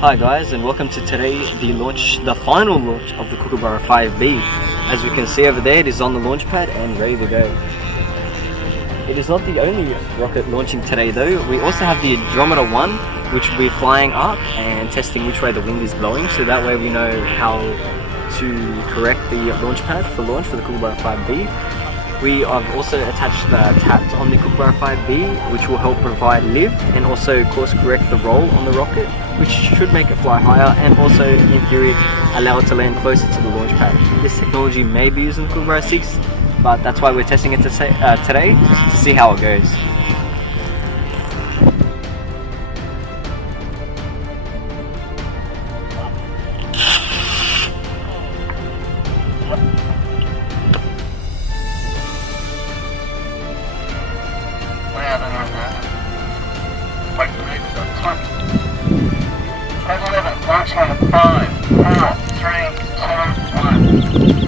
Hi guys, and welcome to today the final launch of the Kookaburra 5B. As you can see over there, it is on the launch pad and ready to go. It is not the only rocket launching today though. We also have the Andromeda 1, which will be flying up and testing which way the wind is blowing, so that way we know how to correct the launch pad for launch for the Kookaburra 5B. We have also attached the tabs on the Kookaburra 5B, which will help provide lift and also course correct the roll on the rocket, which should make it fly higher and also in theory allow it to land closer to the launch pad. This technology may be used in the Kookaburra 6, but that's why we're testing it today to see how it goes. Launch on 5, 4, 3, 2, 1.